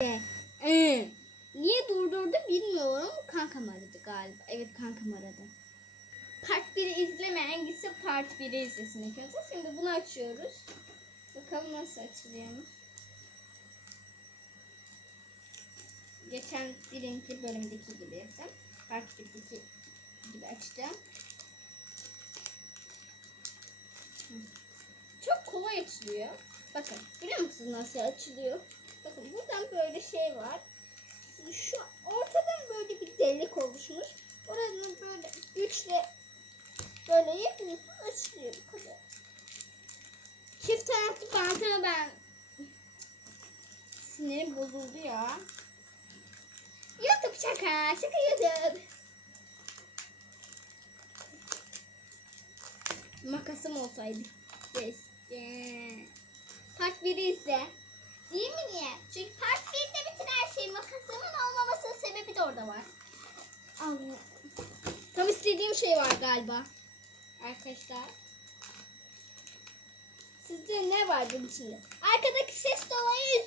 Ee, niye durdurdu bilmiyorum. Kankam aradı galiba. Evet kankam aradı. Part 1'i izlemeyen gitse Part 1'i izlesin. Şimdi bunu açıyoruz. Bakalım nasıl açılıyormuş. Geçen birinci bölümdeki gibi yapacağım. Part 1'deki gibi açacağım. Çok kolay açılıyor. Bakın biliyor musunuz nasıl açılıyor? Bakın buradan böyle şey var. Şu ortadan böyle bir delik oluşmuş. Oranın böyle güçle böyle yapıyorsunuz açılıyor bu kadar. Çift taraflı bantına ben sinirim bozuldu ya. YouTube şaka, şaka YouTube. Makasım olsaydı. Keşke. Part 1'i izle. Çünkü part 1'de bütün her şey makasımın olmamasının sebebi de orada var. Allah. Tam istediğim şey var galiba. Arkadaşlar. Sizce ne var bunun içinde? Arkadaki ses dolayı.